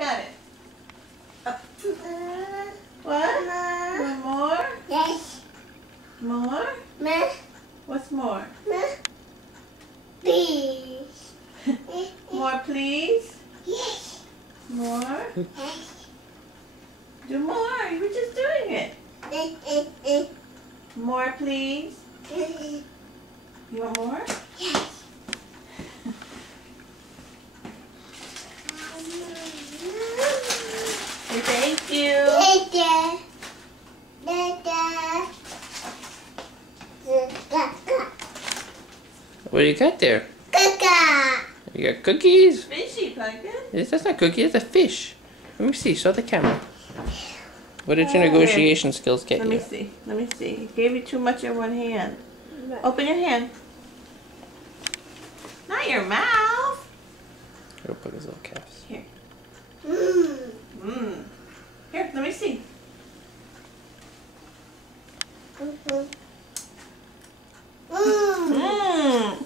got it. Up. What? One more? Yes. More? Ma. What's more? Ma. Please. More, please? Yes. More? Yes. Do more. You were just doing it. More, please? You want more? Yes. Say thank you. What do you got there? Caca. You got cookies? Fishy, Pumpkin. That's not cookie, it's a fish. Let me see, show the camera. What did your Oh, negotiation skills get Let me you? see. Let me see. He gave you too much in one hand. Open your hand. Not your mouth. He'll put his little calves. Here. Mm. Mmm. Here, let me see. Mm. Mmm.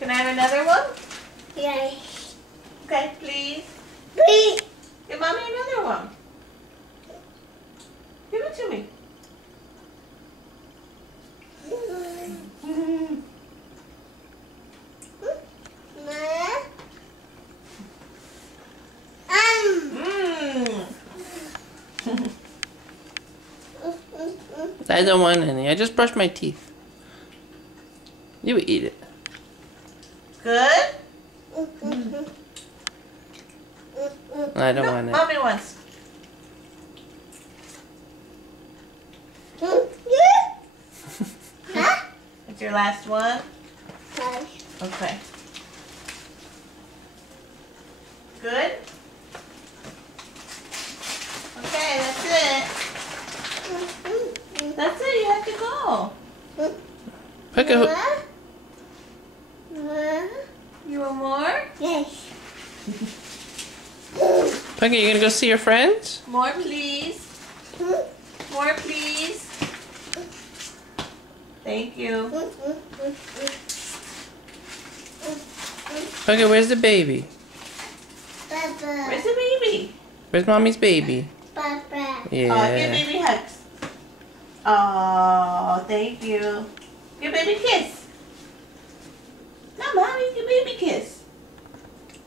Can I have another one? Yes. Okay, please. Please. Give mommy another one. Give it to me. Mmm. I don't want any, I just brushed my teeth. You eat it. Good? I don't No, want it. mommy wants. It's your last one? Okay. Good? Okay, that's it. That's it, you have to go. Pick a You want more? Yes. Puggy, you gonna go see your friends? More, please. More, please. Thank you. Puggy, where's the baby? Where's the baby? Where's mommy's baby? Papa. Give Yeah. baby hugs. Oh, thank you. Give baby kiss. No, mommy, give baby kiss.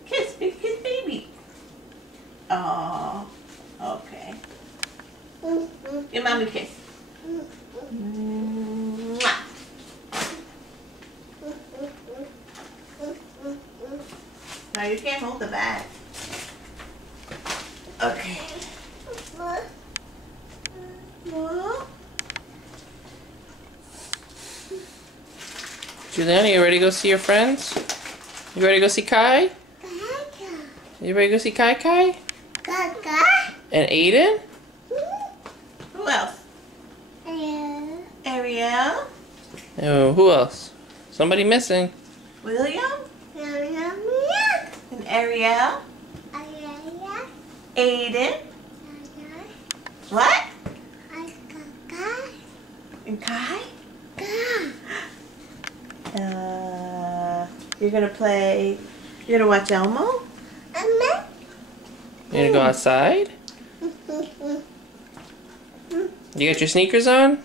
Kiss, big kiss baby. Oh, okay. Give mommy a kiss. Mwah. No, you can't hold the bag. Okay. Well, Juliana, you ready to go see your friends? You ready to go see Kai? You ready to go see Kai Kai? And Aiden? who else? Ariel? Oh, who else? Somebody missing. William? And Ariel? Aiden? What? And Kai? You're gonna play. You're gonna watch Elmo? You gonna go outside? You got your sneakers on?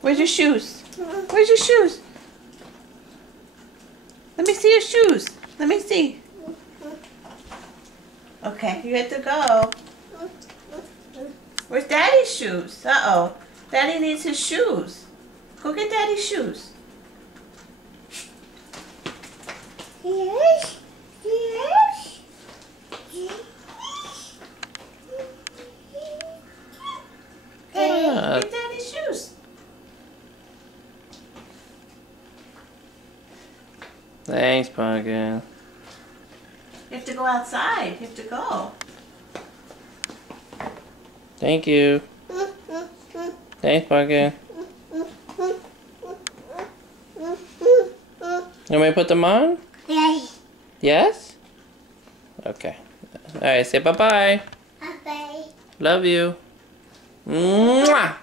Where's your shoes? Where's your shoes? Let me see your shoes. Let me see. Okay, you have to go. Where's Daddy's shoes? Uh-oh. Daddy needs his shoes. Go get Daddy's shoes. Yes. Yes. Okay, Yeah. get Daddy's shoes. Thanks, Pumpkin. You have to go outside. You have to go. Thank you. Thanks, Pumpkin. You want me to put them on? Yes. Yes? Okay. Alright, say bye-bye. Bye. Love you. Mwah!